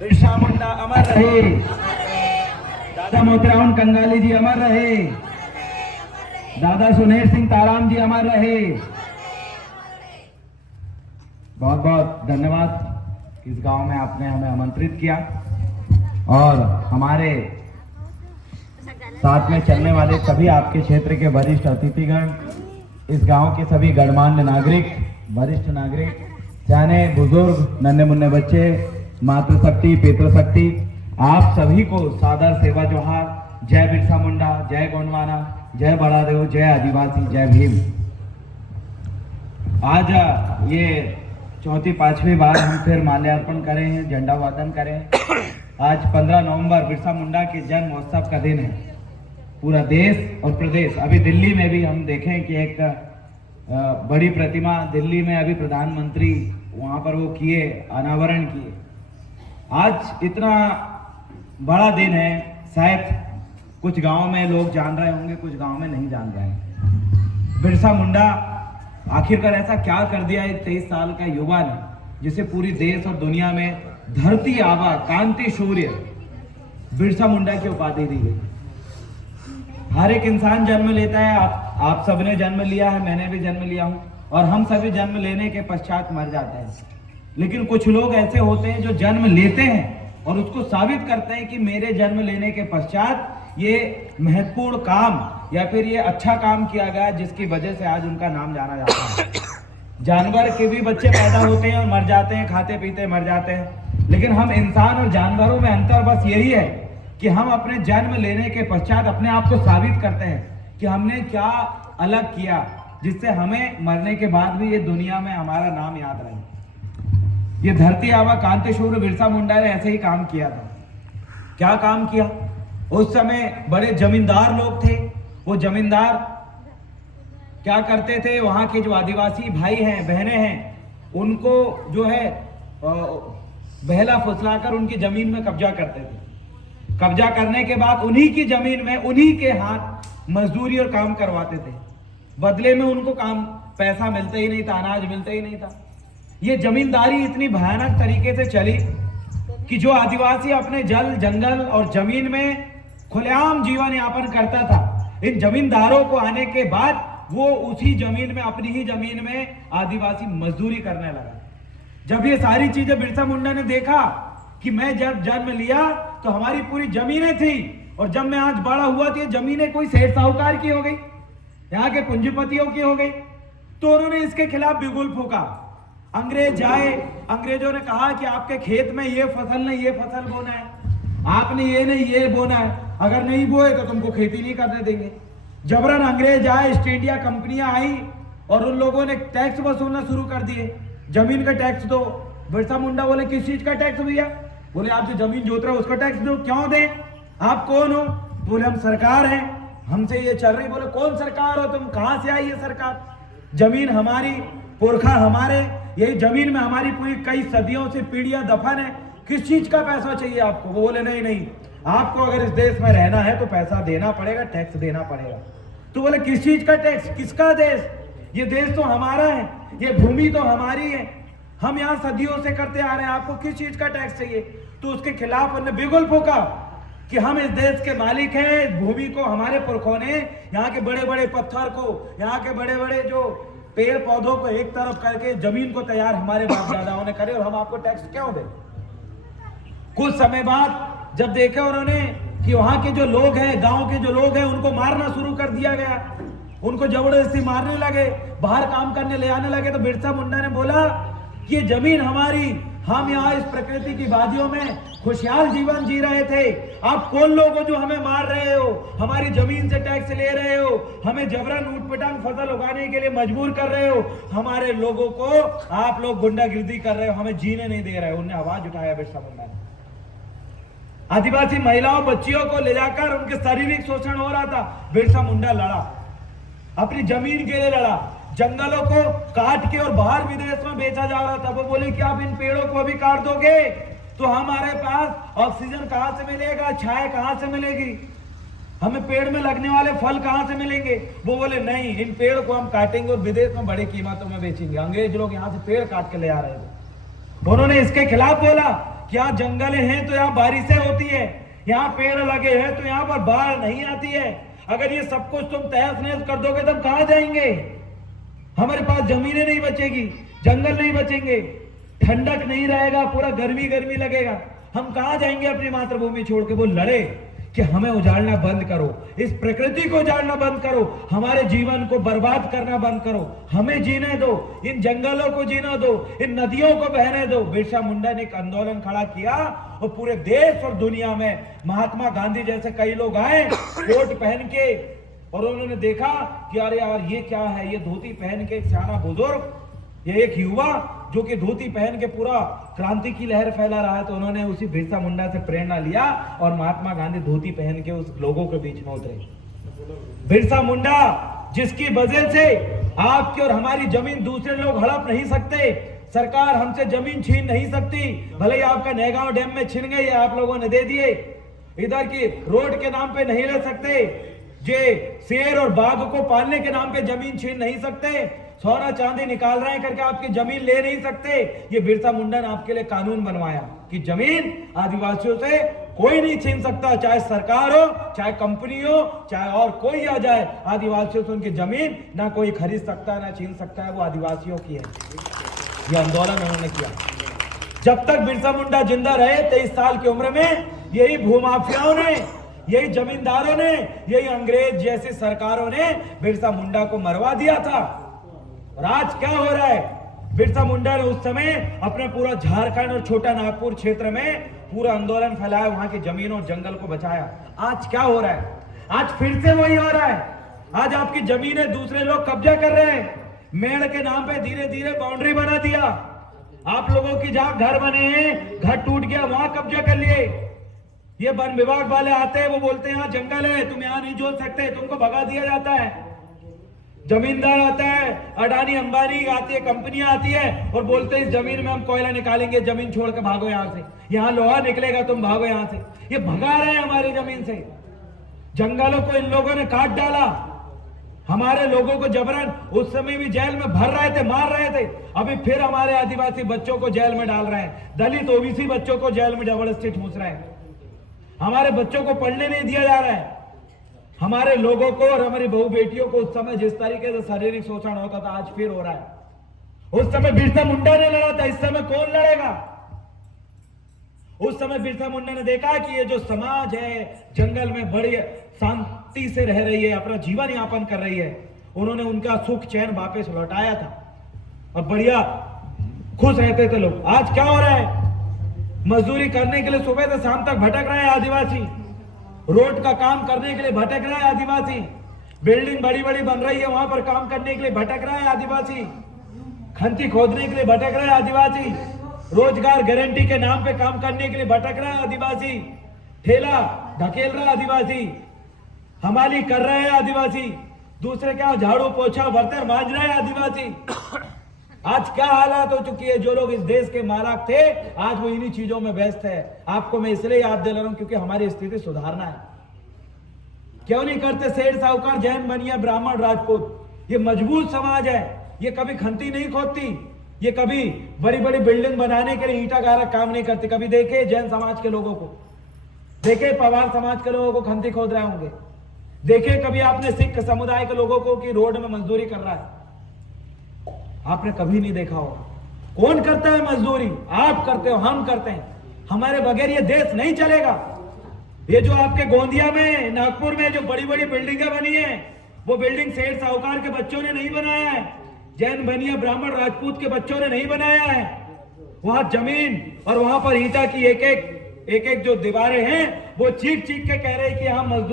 बिरसा मुंडा अमर रहे। दादा मोतीराम कंगाली जी अमर रहे। दादा सुनेर सिंह ताराम जी अमर रहे। बहुत बहुत धन्यवाद। इस गांव में आपने हमें आमंत्रित किया और हमारे साथ में चलने वाले सभी आपके क्षेत्र के वरिष्ठ अतिथिगण, इस गांव के सभी गणमान्य नागरिक, वरिष्ठ नागरिक, सियाने बुजुर्ग, नन्हे मुन्ने बच्चे, मातृशक्ति, पितृशक्ति, आप सभी को सादर सेवा जोहार। जय बिरसा मुंडा, जय गोंडवाना, जय बड़ादेव, जय आदिवासी, जय भीम। आज ये चौथी पांचवी बार हम फिर माल्यार्पण करें हैं, झंडा वादन करें। आज 15 नवंबर बिरसा मुंडा के जन्म महोत्सव का दिन है। पूरा देश और प्रदेश, अभी दिल्ली में भी हम देखें कि एक बड़ी प्रतिमा दिल्ली में अभी प्रधानमंत्री वहां पर वो किए, अनावरण किए। आज इतना बड़ा दिन है, शायद कुछ गांव में लोग जान रहे होंगे, कुछ गांव में नहीं जान रहे हैं। बिरसा मुंडा आखिरकार ऐसा क्या कर दिया एक 23 साल का युवा ने, जिसे पूरी देश और दुनिया में धरती आबा कांति सूर्य बिरसा मुंडा की उपाधि दी गई। हर एक इंसान जन्म लेता है, आप सबने जन्म लिया है, मैंने भी जन्म लिया हूं, और हम सभी जन्म लेने के पश्चात मर जाते हैं। लेकिन कुछ लोग ऐसे होते हैं जो जन्म लेते हैं और उसको साबित करते हैं कि मेरे जन्म लेने के पश्चात ये महत्वपूर्ण काम या फिर ये अच्छा काम किया गया, जिसकी वजह से आज उनका नाम जाना जाता है। जानवर के भी बच्चे पैदा होते हैं और मर जाते हैं, खाते पीते मर जाते हैं, लेकिन हम इंसान और जानवरों में अंतर बस यही है कि हम अपने जन्म लेने के पश्चात अपने आप को साबित करते हैं कि हमने क्या अलग किया, जिससे हमें मरने के बाद भी ये दुनिया में हमारा नाम याद रहे। ये धरती आबा कांतिशूर बिरसा मुंडा ने ऐसे ही काम किया था। क्या काम किया? उस समय बड़े जमींदार लोग थे। वो जमींदार क्या करते थे, वहां के जो आदिवासी भाई हैं, बहनें हैं, उनको जो है बहला फुसलाकर उनकी जमीन में कब्जा करते थे। कब्जा करने के बाद उन्हीं की जमीन में उन्हीं के हाथ मजदूरी और काम करवाते थे। बदले में उनको काम पैसा मिलता ही नहीं था, अनाज मिलता ही नहीं था। ये जमींदारी इतनी भयानक तरीके से चली कि जो आदिवासी अपने जल, जंगल और जमीन में खुलेआम जीवन यापन करता था, इन जमींदारों को आने के बाद वो उसी जमीन में, अपनी ही जमीन में आदिवासी मजदूरी करने लगा। जब ये सारी चीजें बिरसा मुंडा ने देखा कि मैं जब जन्म लिया तो हमारी पूरी जमीनें थी, और जब मैं आज बड़ा हुआ तो ये जमीनें कोई सेठ साहूकार की हो गई, यहाँ के पूंजीपतियों की हो गई। तो उन्होंने इसके खिलाफ बिगुल फूका। अंग्रेज आए, अंग्रेजों ने कहा कि आपके खेत में ये फसल नहीं ये फसल बोना है, आपने ये नहीं ये बोना है, अगर नहीं बोए तो तुमको खेती नहीं करने देंगे। जबरन अंग्रेज आए, ईस्ट इंडिया कंपनियां आई और उन लोगों ने टैक्स वसूलना शुरू कर दिए। जमीन का टैक्स दो। बिरसा मुंडा बोले किस चीज का टैक्स भैया? बोले आप जो जमीन जोत रहे हो उसका टैक्स दो। क्यों दें? आप कौन हो? बोले हम सरकार हैं, हमसे ये चल रही। बोले कौन सरकार हो तुम? कहां से आई है सरकार? जमीन हमारी, पुरखा हमारे, यही जमीन में हमारी पूरी कई सदियों से पीढ़ियां दफन है, किस चीज का पैसा चाहिए आपको? वो बोले नहीं नहीं, आपको अगर इस देश में रहना है तो पैसा देना पड़ेगा, टैक्स देना पड़ेगा। तो बोले किस चीज का टैक्स? किसका देश? ये देश तो हमारा है, ये भूमि तो हमारी है, हम यहाँ सदियों से करते आ रहे हैं, आपको किस चीज का टैक्स चाहिए? तो उसके खिलाफ उन्होंने बिगुल फूका कि हम इस देश के मालिक हैं, इस भूमि को हमारे पुरखों ने, यहाँ के बड़े बड़े पत्थर को, यहाँ के बड़े बड़े जो पेड़ पौधों को एक तरफ करके जमीन को तैयार हमारे बाप दादाओं ने करे, और हम आपको टैक्स क्यों दें? कुछ समय बाद जब देखा उन्होंने कि वहां के जो लोग हैं, गांव के जो लोग हैं, उनको मारना शुरू कर दिया गया, उनको जबरदस्ती मारने लगे, बाहर काम करने ले आने लगे, तो बिरसा मुंडा ने बोला कि ये जमीन हमारी, हम यहाँ इस प्रकृति की वादियों में खुशहाल जीवन जी रहे थे, आप कौन लोग हो जो हमें मार रहे हो, हमारी जमीन से टैक्स ले रहे हो, हमें जबरन ऊटपटांग फसल उगाने के लिए मजबूर कर रहे हो, हमारे लोगों को आप लोग गुंडागिर्दी कर रहे हो, हमें जीने नहीं दे रहे हो। उन्हें आवाज उठाया बिरसा मुंडा ने। आदिवासी महिलाओं, बच्चियों को ले जाकर उनके शारीरिक शोषण हो रहा था, बिरसा मुंडा लड़ा, अपनी जमीन के लिए लड़ा। जंगलों को काट के और बाहर विदेश में बेचा जा रहा था। वो बोले कि आप इन पेड़ों को अभी काट दोगे तो हमारे पास ऑक्सीजन कहां से मिलेगा, छाया कहां से मिलेगी, हमें पेड़ में लगने वाले फल कहां से मिलेंगे? वो बोले नहीं, इन पेड़ को हम काटेंगे और विदेश में बड़ी कीमतों में बेचेंगे। अंग्रेज लोग यहाँ से पेड़ काट के ले आ रहे थे। उन्होंने इसके खिलाफ बोला कि यहाँ जंगल हैं तो यहाँ बारिशें होती है, यहाँ पेड़ लगे हैं तो यहाँ पर बाढ़ नहीं आती है। अगर ये सब कुछ तुम तहस नहस कर दोगे तो हम कहां जाएंगे? हमारे पास जमीनें नहीं बचेगी, जंगल नहीं बचेंगे, ठंडक नहीं रहेगा, पूरा गर्मी गर्मी लगेगा, हम कहां जाएंगे अपनी मातृभूमि छोड़ के? वो लड़े कि हमें उजाड़ना बंद करो, इस प्रकृति को उजाड़ना बंद करो, हमारे जीवन को बर्बाद करना बंद करो, हमें जीने दो, इन जंगलों को जीने दो, इन नदियों को बहने दो। बिरसा मुंडा ने एक आंदोलन खड़ा किया और पूरे देश और दुनिया में महात्मा गांधी जैसे कई लोग आए कोट पहन के, और उन्होंने देखा कि अरे यार ये क्या है, ये धोती पहन के एक सियाना बुजुर्ग, ये एक युवा जो कि धोती पहन के पूरा क्रांति की लहर फैला रहा है। तो उन्होंने उसी बिरसा मुंडा से प्रेरणा लिया और महात्मा गांधी धोती पहन के उस लोगों के बीच में उतरे। बिरसा मुंडा जिसकी वजह से आपकी और हमारी जमीन दूसरे लोग हड़प नहीं सकते, सरकार हमसे जमीन छीन नहीं सकती, भले ही आपका नैगांव डैम में छिन गई, आप लोगों ने दे दिए, इधर की रोड के नाम पे नहीं ले सकते, जे शेर और बाघ को पालने के नाम पे जमीन छीन नहीं सकते, सोना चांदी निकाल रहे हैं करके आपकी जमीन ले नहीं सकते। ये बिरसा मुंडा ने आपके लिए कानून बनवाया कि जमीन आदिवासियों से कोई नहीं छीन सकता, चाहे सरकार हो, चाहे कंपनी हो, चाहे और कोई आ जाए, आदिवासियों से उनकी जमीन ना कोई खरीद सकता है ना छीन सकता है, वो आदिवासियों की है। ये आंदोलन उन्होंने किया। जब तक बिरसा मुंडा जिंदा रहे 23 साल की उम्र में यही भूमाफियाओं ने, यही जमींदारों ने, यही अंग्रेज जैसी सरकारों ने बिरसा मुंडा को मरवा दिया था। और आज क्या हो रहा है? बिरसा मुंडा ने उस समय अपने पूरा झारखंड और छोटा नागपुर क्षेत्र में पूरा आंदोलन फैलाया, वहां की जमीन और जंगल को बचाया। आज क्या हो रहा है? आज फिर से वही हो रहा है। आज आपकी जमीनें दूसरे लोग कब्जा कर रहे हैं, मेड़ के नाम पे धीरे धीरे बाउंड्री बना दिया। आप लोगों की जहां घर बने हैं, घर टूट गया, वहां कब्जा कर लिए। ये वन विभाग वाले आते हैं, वो बोलते हैं यहाँ जंगल है, तुम यहाँ नहीं जोत सकते, तुमको भगा दिया जाता है। जमींदार आता है, अडानी अंबानी आती है, कंपनियां आती है और बोलते हैं इस जमीन में हम कोयला निकालेंगे, जमीन छोड़ के भागो यहाँ से, यहाँ लोहा निकलेगा, तुम भागो यहाँ से। ये भगा रहे हैं हमारी जमीन से। जंगलों को इन लोगों ने काट डाला, हमारे लोगों को जबरन उस समय भी जेल में भर रहे थे, मार रहे थे, अभी फिर हमारे आदिवासी बच्चों को जेल में डाल रहे हैं, दलित ओबीसी बच्चों को जेल में जबरदस्ती ठूस रहे हैं, हमारे बच्चों को पढ़ने नहीं दिया जा रहा है। हमारे लोगों को और हमारी बहू बेटियों को उस समय जिस तरीके से शारीरिक शोषण होता था आज फिर हो रहा है। उस समय बिरसा मुंडा ने लड़ा था, इस समय कौन लड़ेगा? उस समय बिरसा मुंडा ने देखा कि ये जो समाज है जंगल में बड़ी शांति से रह रही है, अपना जीवन यापन कर रही है, उन्होंने उनका सुख चैन वापस लौटाया था और बढ़िया खुश रहते थे लोग। आज क्या हो रहा है? मजदूरी करने के लिए सुबह से शाम तक भटक रहे हैं आदिवासी, रोड का काम करने के लिए भटक रहा है आदिवासी, बिल्डिंग बड़ी बड़ी बन रही है वहां पर काम करने के लिए भटक रहा है आदिवासी, खंती खोदने के लिए भटक रहा है आदिवासी, रोजगार गारंटी के नाम पे काम करने के लिए भटक रहा है आदिवासी, ठेला ढकेल रहा है आदिवासी, हमाली कर रहे हैं आदिवासी, दूसरे क्या झाड़ू पोछा बर्तन मांज रहे हैं आदिवासी। आज क्या हालात हो चुकी है? जो लोग इस देश के मालिक थे आज वो इन्हीं चीजों में व्यस्त है। आपको मैं इसलिए याद दिला रहा हूं क्योंकि हमारी स्थिति सुधारना है। क्यों नहीं करते? सेठ साहूकार जैन बनिया ब्राह्मण राजपूत, ये मजबूत समाज है, ये कभी खंती नहीं खोदती, ये कभी बड़ी बड़ी बिल्डिंग बनाने के लिए ईंटा गारा काम नहीं करती। कभी देखे जैन समाज के लोगों को, देखे पवार समाज के लोगों को खंती खोद रहे होंगे, देखे कभी आपने सिख समुदाय के लोगों को कि रोड में मजदूरी कर रहा है? आपने कभी नहीं देखा होगा। कौन करता है मजदूरी? आप करते हो, हम करते हैं। हमारे बगैर ये देश नहीं चलेगा। ये जो आपके गोंदिया में, नागपुर में जो बड़ी बड़ी बिल्डिंगें बनी है, वो बिल्डिंग सेठ साहूकार के बच्चों ने नहीं बनाया है, जैन बनिया ब्राह्मण राजपूत के बच्चों ने नहीं बनाया है। वहां जमीन और वहां पर ईंटा की एक एक जो दीवारें हैं वो चीख चीख के कह रहे हैं कि हम मजदूर